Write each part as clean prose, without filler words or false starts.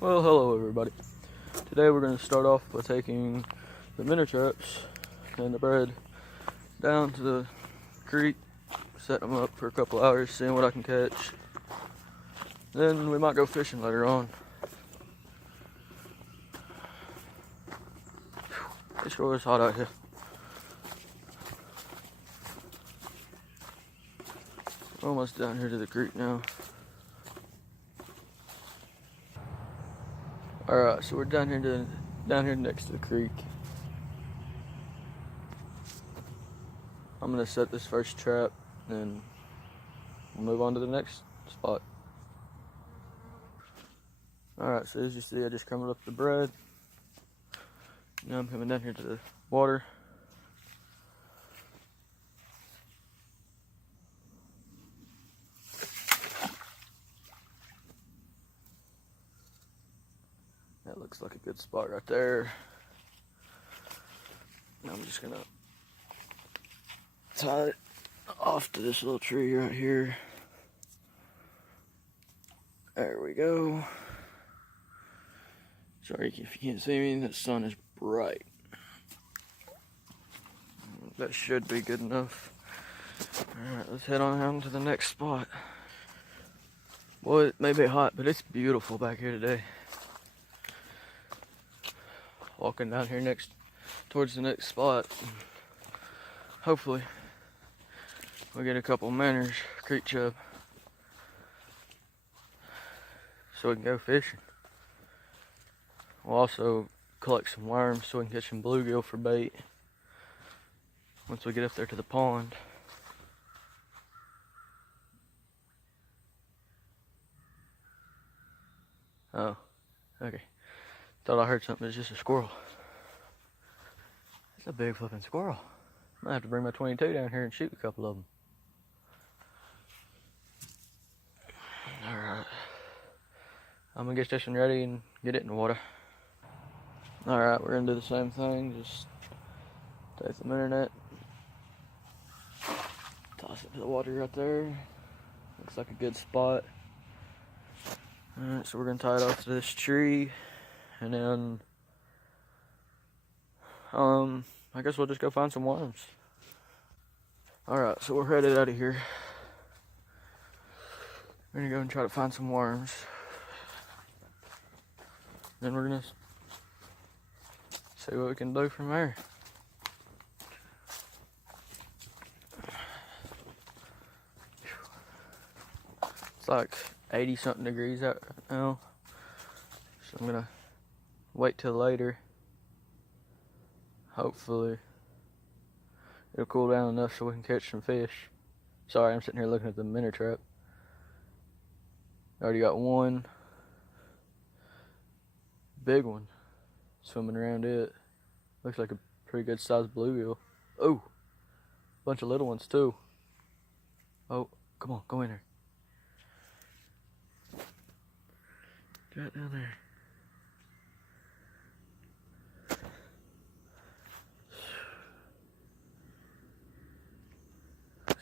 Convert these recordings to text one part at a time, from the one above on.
Well, hello everybody. Today we're going to start off by taking the minnow traps and the bread down to the creek, set them up for a couple hours, seeing what I can catch. Then we might go fishing later on. It sure is hot out here. We're almost down here to the creek now. Alright, so we're down here next to the creek. I'm gonna set this first trap, and we'll move on to the next spot. Alright, so as you see, I just crumbled up the bread. Now I'm coming down here to the water. That looks like a good spot right there. Now I'm just gonna tie it off to this little tree right here. There we go. Sorry if you can't see me, the sun is bright. That should be good enough. Alright, let's head on down to the next spot. Well, it may be hot, but it's beautiful back here today. Walking down here towards the next spot. Hopefully, we'll get a couple manners, creek chub, so we can go fishing. We'll also collect some worms so we can catch some bluegill for bait once we get up there to the pond. Oh, okay. Thought I heard something. It's just a squirrel. It's a big flipping squirrel. Might have to bring my 22 down here and shoot a couple of them. Alright. I'm gonna get this one ready and get it in the water. Alright, we're gonna do the same thing. Just take some internet, toss it to the water right there. Looks like a good spot. Alright, so we're gonna tie it off to this tree, and then I guess we'll just go find some worms. Alright, so we're headed out of here. We're gonna go and try to find some worms. Then we're gonna see what we can do from there. It's like 80 something degrees out now, so I'm gonna wait till later. Hopefully it'll cool down enough so we can catch some fish. Sorry, I'm sitting here looking at the minnow trap. I already got one big one swimming around it. Looks like a pretty good sized bluegill. Oh, bunch of little ones too. Oh, come on, go in there. Right down there.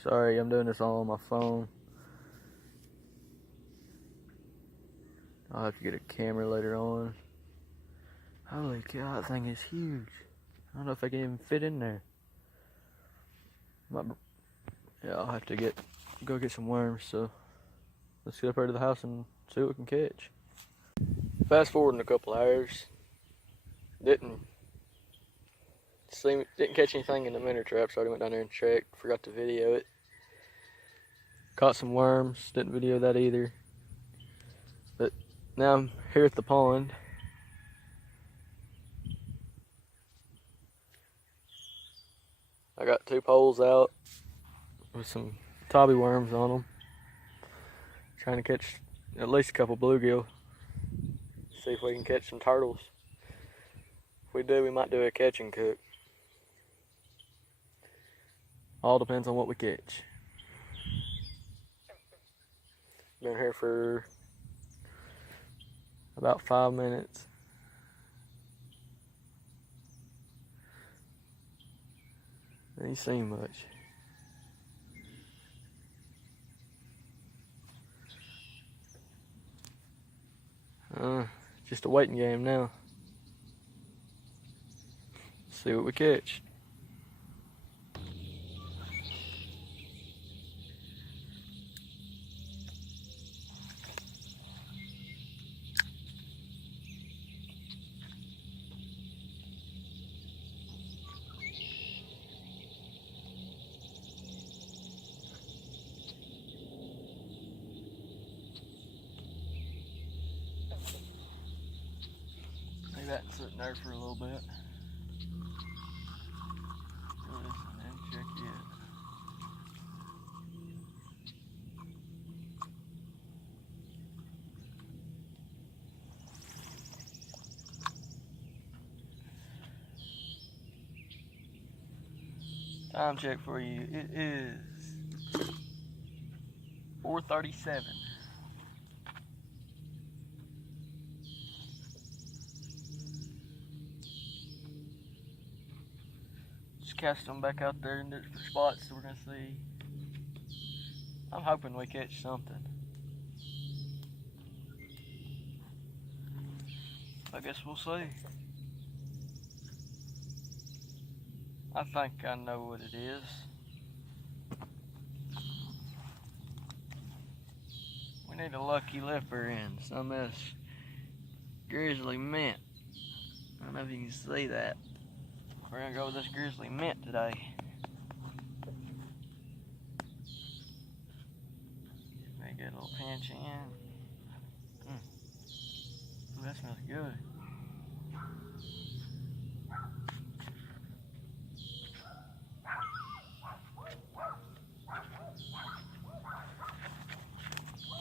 Sorry, I'm doing this all on my phone. I'll have to get a camera later on. Holy cow, that thing is huge. I don't know if I can even fit in there. Yeah, I'll have to go get some worms, so let's get up here to the house and see what we can catch. Fast forward in a couple hours. Didn't catch anything in the minnow trap, so I went down there and checked. Forgot to video it. Caught some worms, didn't video that either. But now I'm here at the pond. I got 2 poles out with some tobby worms on them. Trying to catch at least a couple bluegill. See if we can catch some turtles. If we do, we might do a catch and cook. All depends on what we catch. Been here for about 5 minutes. Ain't seen much. Just a waiting game now. See what we catch. Leave that sitting there for a little bit. Do this and then check it. Time check for you. It is 4:37. Just cast them back out there in different spots that we're gonna see. I'm hoping we catch something. I guess we'll see. I think I know what it is. We need a lucky lipper and some of this grizzly mint. I don't know if you can see that. We're gonna go with this grizzly mint today. May get a little pinch in. Ooh, that smells good.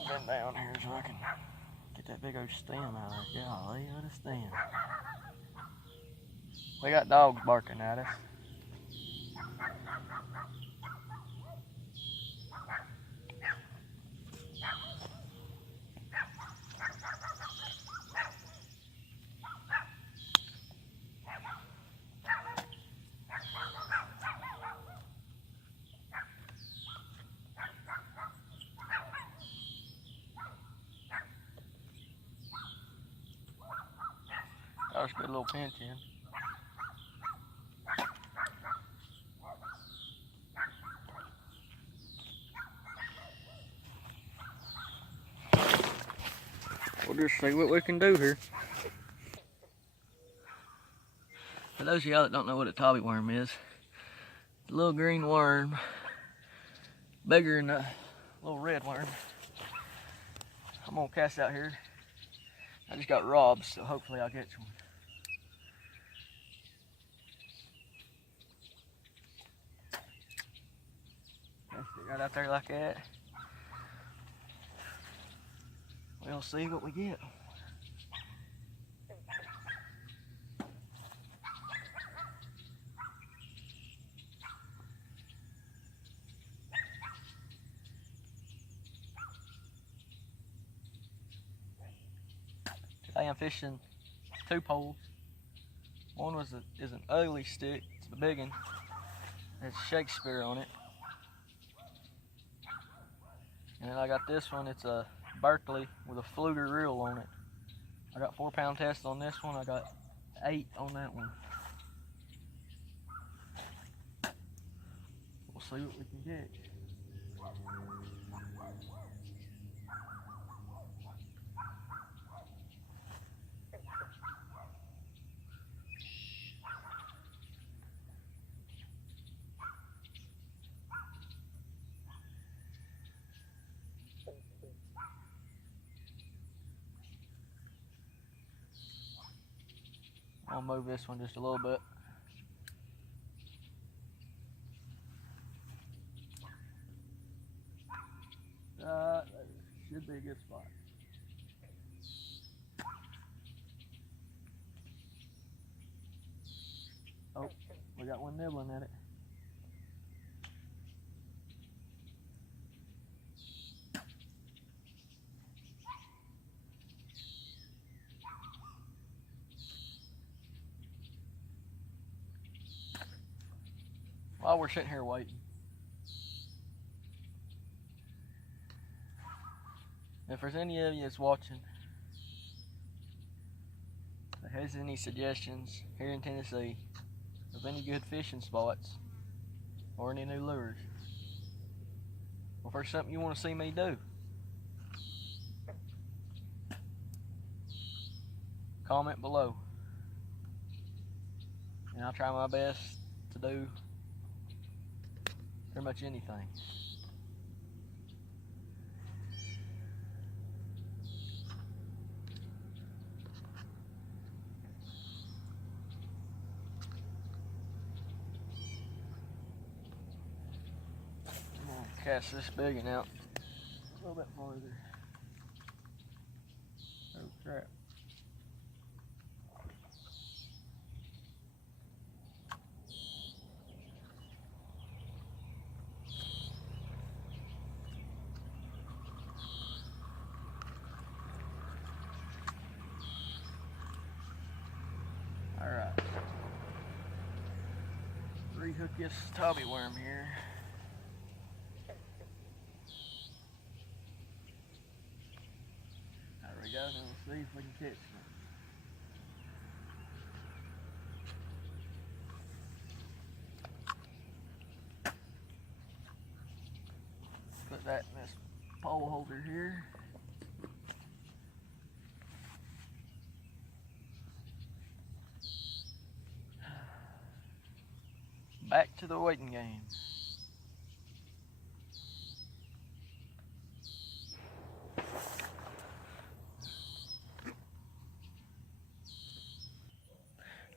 Bend down here so I can get that big old stem out of there. Golly, what a stem. We got dogs barking at us. That was a good little pinch in. We'll just see what we can do here. For those of y'all that don't know what a tobby worm is, it's a little green worm, bigger than a little red worm. I'm gonna cast out here. I just got robbed, so hopefully I'll catch one. Cast it right out there like that. We'll see what we get. Today I'm fishing 2 poles. One is an ugly stick, it's the big one. It's Shakespeare on it. And then I got this one, it's a Berkeley with a fluter reel on it. I got 4-pound test on this one, I got 8 on that one. We'll see what we can catch. I'll move this one just a little bit. That should be a good spot. Oh, we got one nibbling at it. While we're sitting here waiting, if there's any of you that's watching has any suggestions here in Tennessee of any good fishing spots or any new lures, or if there's something you want to see me do, comment below, and I'll try my best to do pretty much anything. I'm gonna cast this big one out a little bit farther. Oh crap. Alright. Rehook this tubby worm here. There we go, now we'll see if we can catch it. Put that in this pole holder here. Back to the waiting game.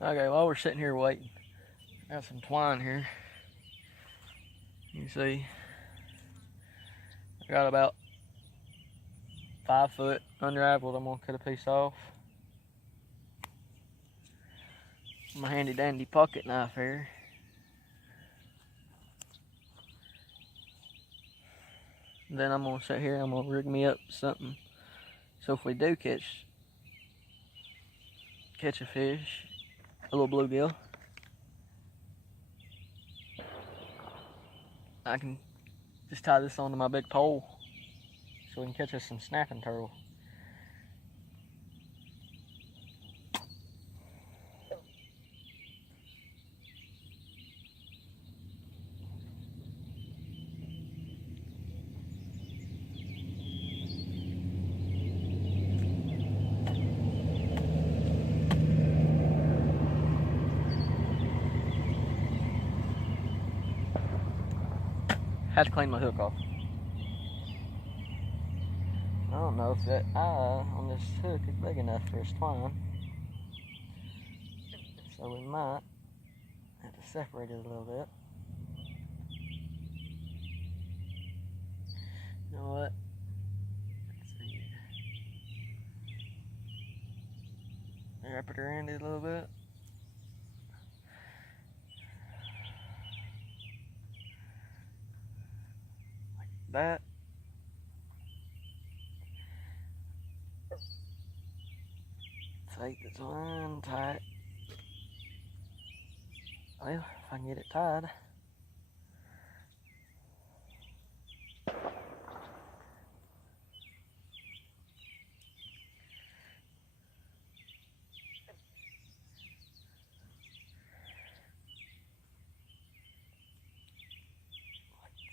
Okay, while we're sitting here waiting, I got some twine here. You can see, I got about 5 foot unraveled. I'm gonna cut a piece off. My handy dandy pocket knife here. Then I'm gonna sit here, I'm gonna rig me up something. So if we do catch a fish, a little bluegill, I can just tie this onto my big pole so we can catch us some snapping turtle. Had to clean my hook off. I don't know if that eye on this hook is big enough for its twine, so we might have to separate it a little bit. You know what? Let's see. Wrap it around it a little bit. That. Take the twine tight. Well, if I can get it tied.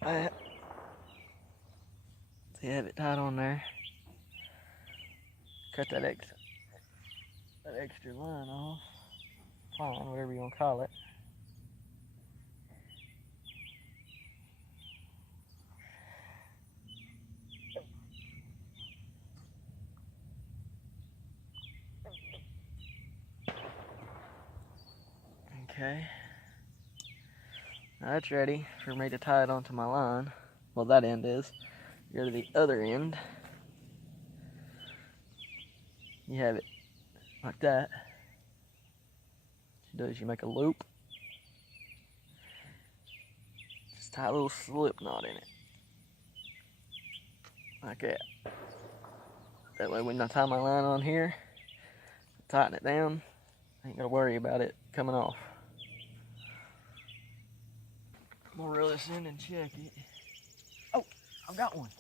Like that. So you have it tied on there. Cut that extra line off. Twine, whatever you want to call it. Okay. Now that's ready for me to tie it onto my line. Well, that end is. Go to the other end. You have it like that. What you do is you make a loop. Just tie a little slip knot in it. Like that. That way when I tie my line on here, tighten it down, I ain't gotta worry about it coming off. I'm gonna reel this in and check it. Oh, I've got one.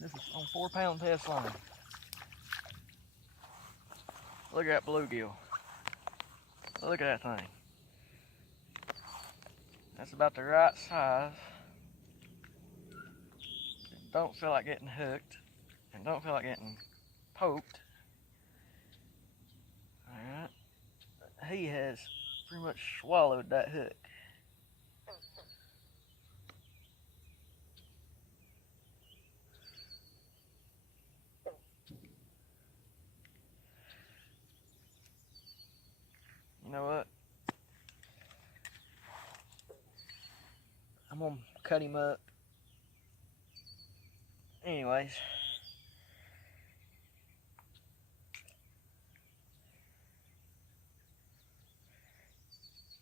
This is on 4-pound test line. Look at that bluegill. Look at that thing. That's about the right size. Don't feel like getting hooked and don't feel like getting poked. Alright. He has pretty much swallowed that hook. You know what? I'm gonna cut him up. Anyways.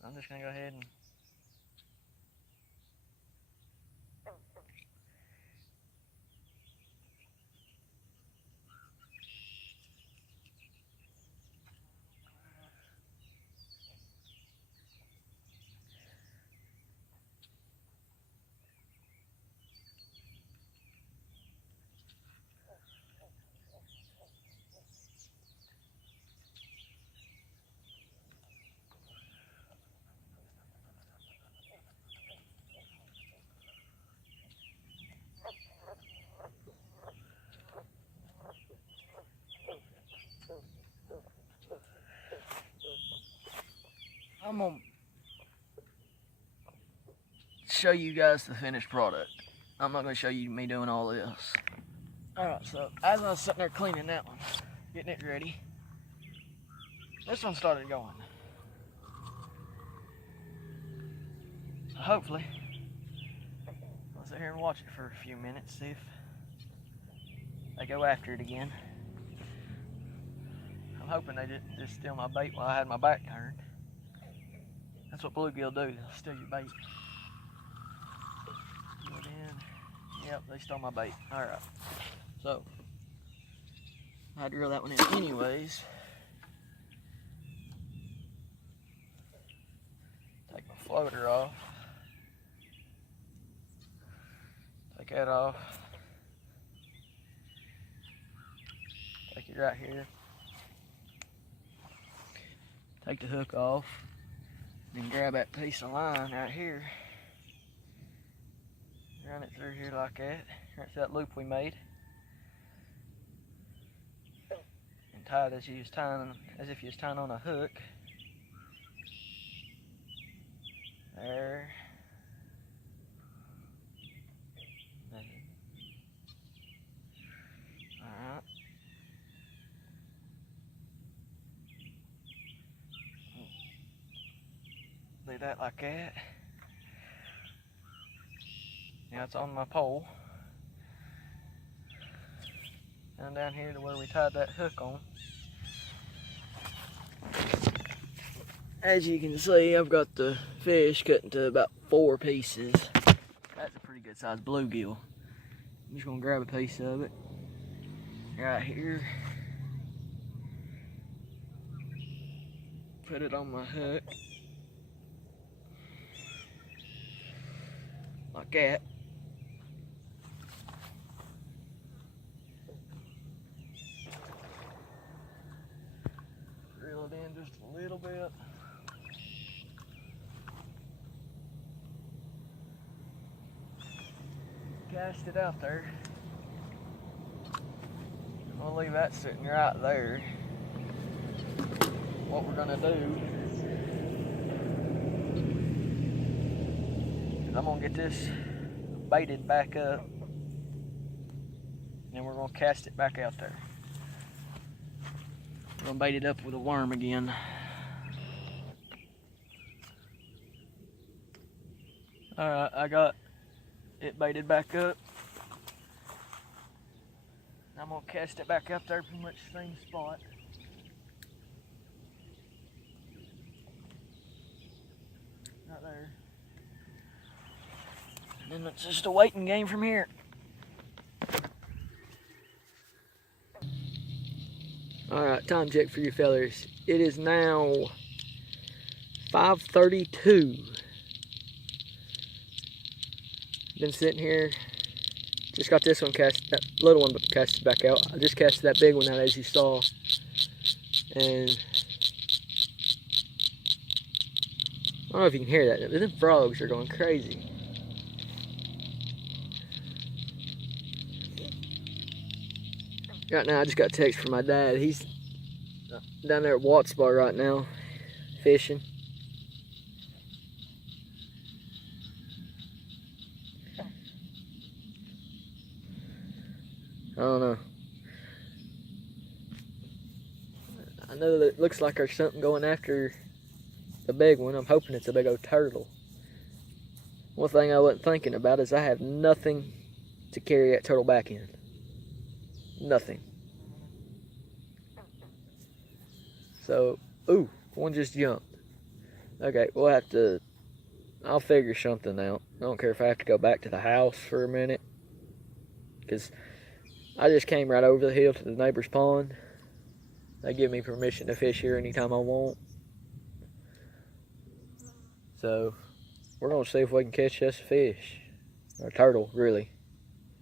I'm just gonna go ahead and I'm gonna show you guys the finished product. I'm not gonna show you me doing all this. Alright, so as I was sitting there cleaning that one, getting it ready, this one started going. So hopefully, I'll sit here and watch it for a few minutes, see if they go after it again. I'm hoping they didn't just steal my bait while I had my back turned. That's what bluegill do, they'll steal your bait. Put it in. Yep, they stole my bait. Alright. So, I had to reel that one in anyways. Take my floater off. Take that off. Take it right here. Take the hook off. Then grab that piece of line right here. Run it through here like that. Right to that loop we made. And tie it as if you was tying on a hook. There. Alright. Leave that like that. Now it's on my pole. And down here to where we tied that hook on. As you can see, I've got the fish cut into about 4 pieces. That's a pretty good sized bluegill. I'm just gonna grab a piece of it right here. Put it on my hook. Like that. Reel it in just a little bit. Cast it out there. I'll leave that sitting right there. What we're gonna do is I'm gonna get this baited back up, and then we're gonna cast it back out there. We're gonna bait it up with a worm again. Alright, I got it baited back up. I'm gonna cast it back up there, pretty much the same spot. Right there. And then it's just a waiting game from here. Alright, time check for you fellers. It is now 5:32. Been sitting here. Just got this one cast, that little one casted back out. I just casted that big one out as you saw. And I don't know if you can hear that, but them frogs are going crazy. Right now, I just got a text from my dad. He's down there at Watts Bar right now, fishing. I don't know. I know that it looks like there's something going after the big one. I'm hoping it's a big old turtle. One thing I wasn't thinking about is I have nothing to carry that turtle back in. Nothing. So, ooh, one just jumped. Okay, we'll have to, I'll figure something out. I don't care if I have to go back to the house for a minute, because I just came right over the hill to the neighbor's pond. They give me permission to fish here anytime I want. So, we're going to see if we can catch us a fish. Or a turtle, really.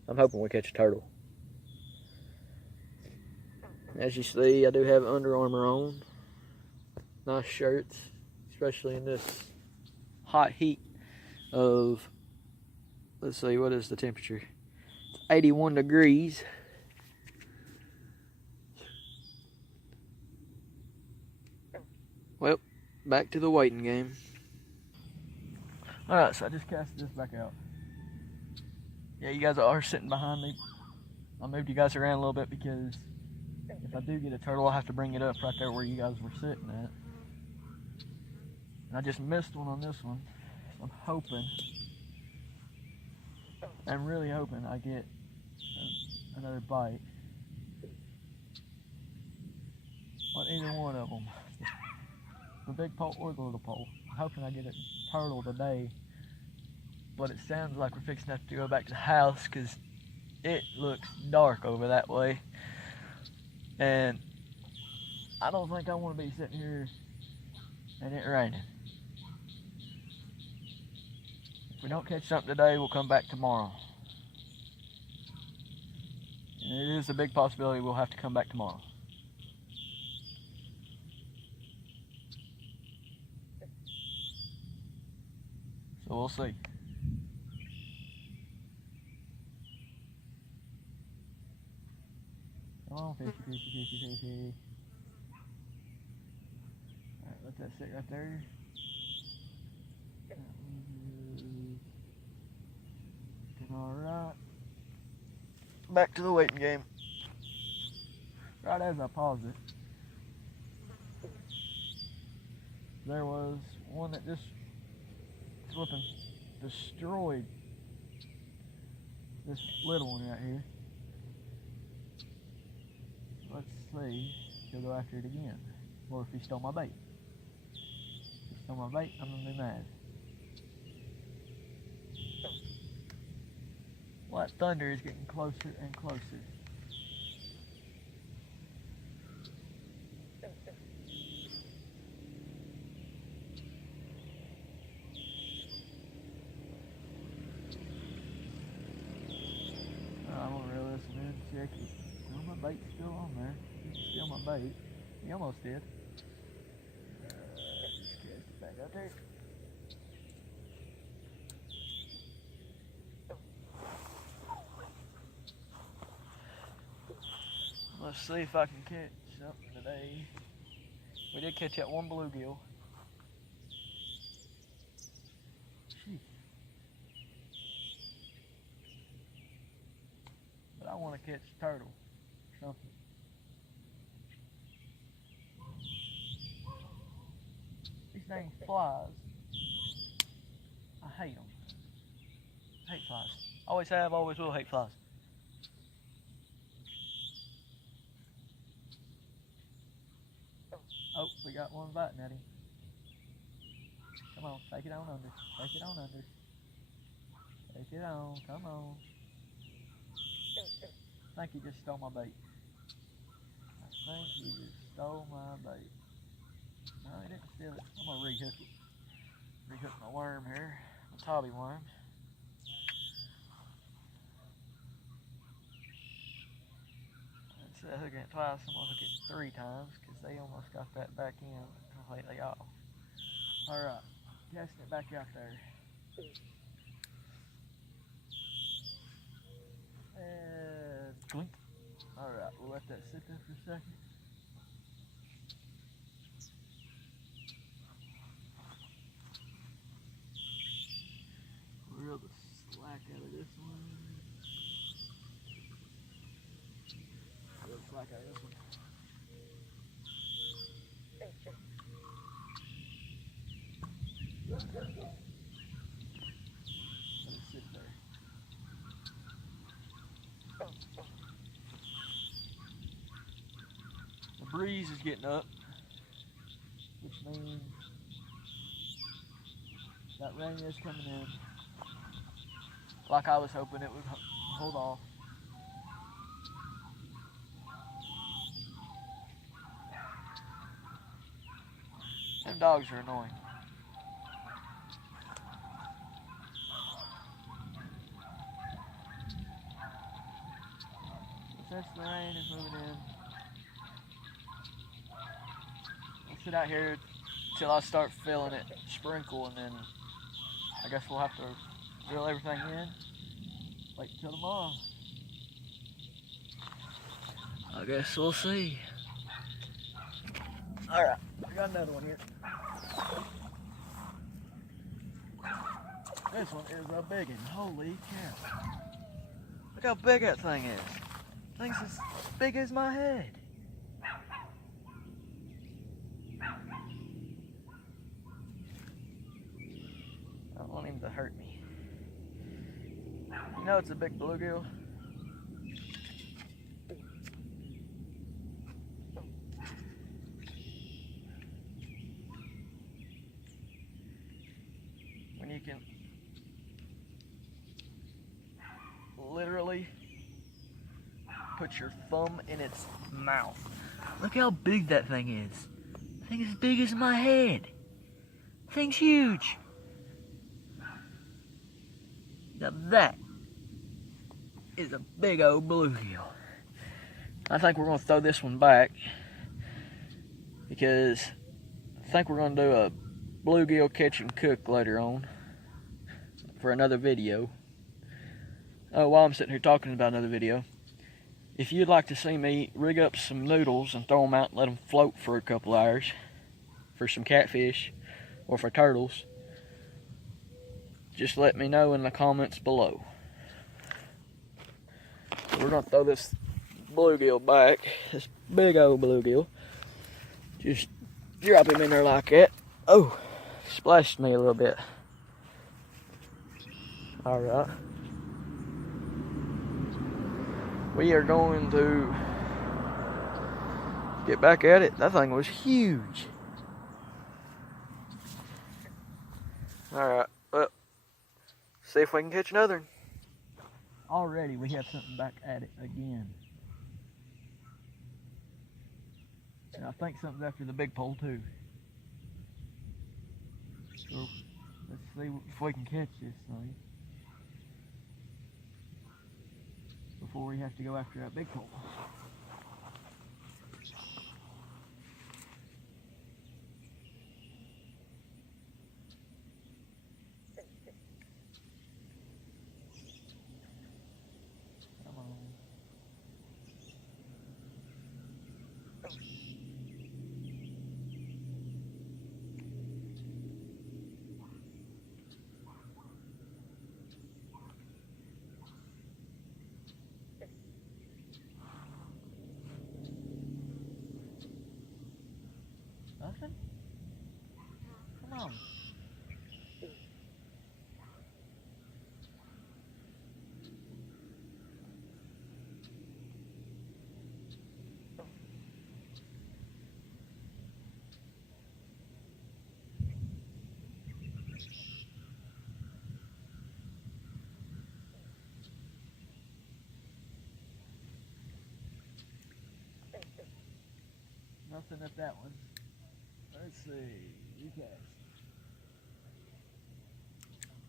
I'm hoping we catch a turtle. As you see, I do have Under Armour on. Nice shirts, especially in this hot heat of, let's see, what is the temperature? It's 81 degrees. Well, back to the waiting game. Alright, so I just cast this back out. Yeah, you guys are sitting behind me. I moved you guys around a little bit because if I do get a turtle, I'll have to bring it up right there where you guys were sitting at. And I just missed one on this one. So I'm hoping, I'm really hoping I get another bite on either one of them. The big pole or the little pole. I'm hoping I get a turtle today. But it sounds like we're fixing to have to go back to the house because it looks dark over that way. And I don't think I want to be sitting here and it raining. If we don't catch something today, we'll come back tomorrow. And it is a big possibility we'll have to come back tomorrow. So we'll see. Come on, fishy, fishy, fishy, fishy. Alright, let that sit right there. Alright. Back to the waiting game. Right as I paused it, there was one that just flipping destroyed this little one right here. Let's see if he'll go after it again, or if he stole my bait. If he stole my bait, I'm gonna be mad. Well, that thunder is getting closer and closer. I'm gonna reel this one in, check it. Well, my bait's still on there. He didn't steal my bait. He almost did. Just cast it back out there. Let's see if I can catch something today. We did catch that one bluegill. Gee. But I want to catch a turtle or something. These dang flies. I hate them. I hate flies. Always have, always will hate flies. Oh, we got one biting at him. Come on, take it on under. Take it on under. Take it on, come on. I think he just stole my bait. I think he just stole my bait. No, he didn't steal it. I'm gonna rehook it. Rehook my worm here. My tobby worm. Let's instead of hooking it twice, I'm gonna hook it 3 times because they almost got that back in completely off. Alright, casting it back out there. And clink. Alright, we'll let that sit there for a second. Reel the slack out of this one. Reel the slack out of this one. Let it sit there. The breeze is getting up, which means that rain is coming in. Like I was hoping it would hold off. Them dogs are annoying. Since the rain is moving in, I'll sit out here till I start feeling it sprinkle, and then I guess we'll have to drill everything in. Wait till tomorrow. I guess we'll see. Alright, I got another one here. This one is a big one. Holy cow. Look how big that thing is. That thing's as big as my head. I don't want him to hurt me. You know it's a big bluegill. When you can literally put your thumb in its mouth. Look how big that thing is. That thing is as big as my head. That thing's huge. Now that is a big old bluegill. I think we're going to throw this one back because I think we're going to do a bluegill catch and cook later on for another video. Oh, while I'm sitting here talking about another video, if you'd like to see me rig up some noodles and throw them out and let them float for a couple hours for some catfish or for turtles, just let me know in the comments below. So we're going to throw this bluegill back, this big old bluegill. Just drop him in there like that. Oh, splashed me a little bit. Alright. We are going to get back at it. That thing was huge. Alright, well, see if we can catch another one. Already we have something back at it again. And I think something's after the big pole too. So let's see if we can catch this thing before we have to go after that big pole. Come on. Nothing? Come on. Nothing at that one. Let's see. Recast.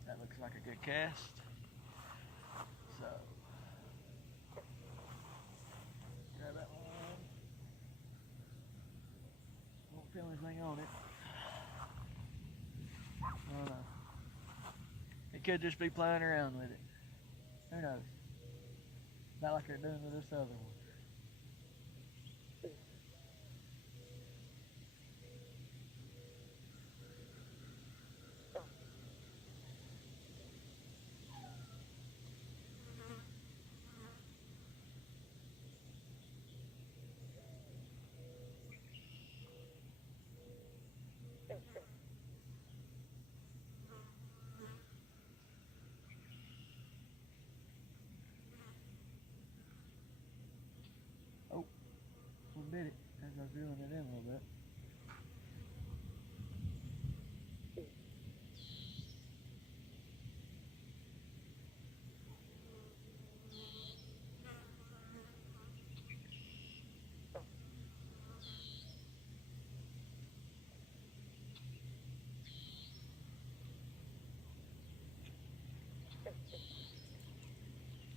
That looks like a good cast. So, grab that one. feel anything on it. I don't know. It could just be playing around with it. Who knows? Not like they're doing with this other one. Oh, we bit it as I was reeling it in a little bit.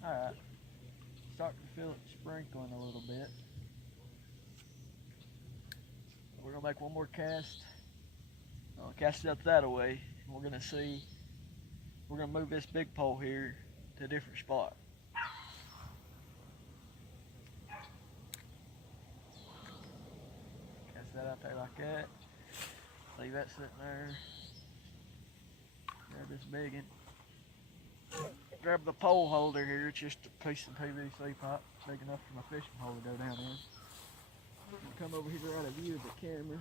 Alright, starting to feel it sprinkling a little bit. We're gonna make one more cast. I'll cast it up that way. And we're gonna see, we're gonna move this big pole here to a different spot. Cast that out there like that. Leave that sitting there. Grab this biggin. Grab the pole holder here. It's just a piece of PVC pipe big enough for my fishing pole to go down in. Come over here out of view of the camera.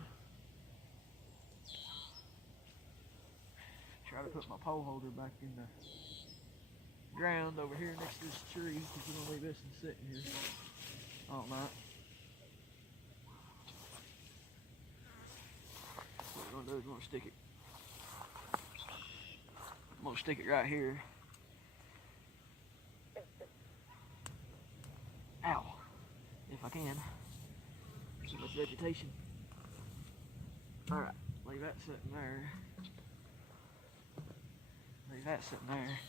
Try to put my pole holder back in the ground over here next to this tree, because we're gonna leave this one sitting here all night. What we're gonna do is we're gonna stick it. I'm gonna stick it right here. Ow! If I can. Too much vegetation. Alright, leave that sitting there. Leave that sitting there.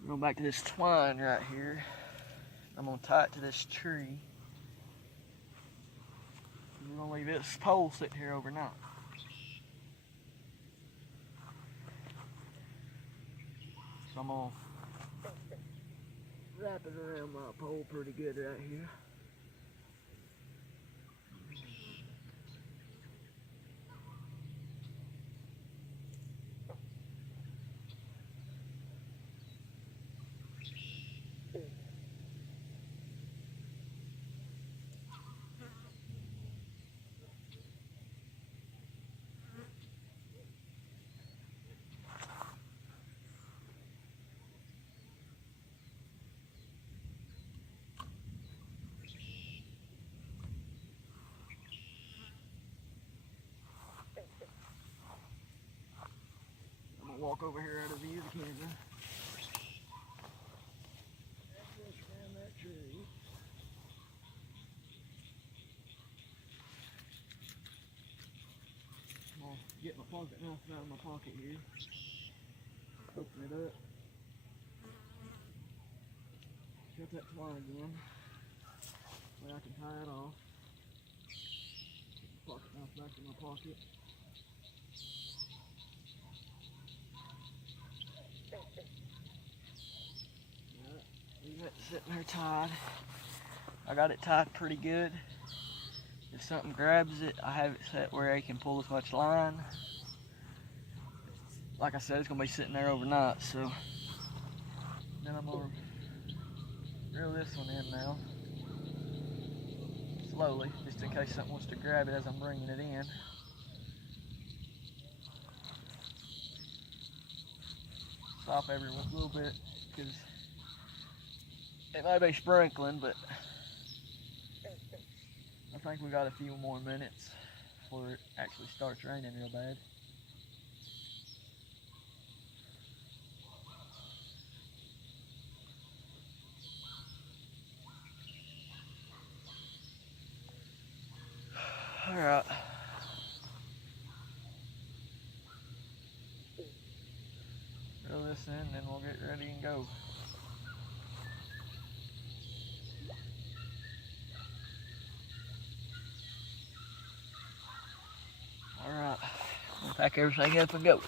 We're going back to this twine right here. I'm going to tie it to this tree. We're going to leave this pole sitting here overnight. So I'm going to wrap it around my pole pretty good right here. Walk over here out of view of the camera. Around that tree. I'm gonna get my pocket knife out of my pocket here. Open it up. Cut that twine again. So I can tie it off. Get the pocket knife back in my pocket. Leave it sitting there tied. I got it tied pretty good. If something grabs it, I have it set where I can pull as much line. Like I said, it's gonna be sitting there overnight, so then I'm gonna reel this one in now. Slowly, just in case something wants to grab it as I'm bringing it in. Stop every little bit, because it may be sprinkling, but I think we got a few more minutes before it actually starts raining real bad. Alright. Reel this in, then we'll get ready and go. pack everything up and go.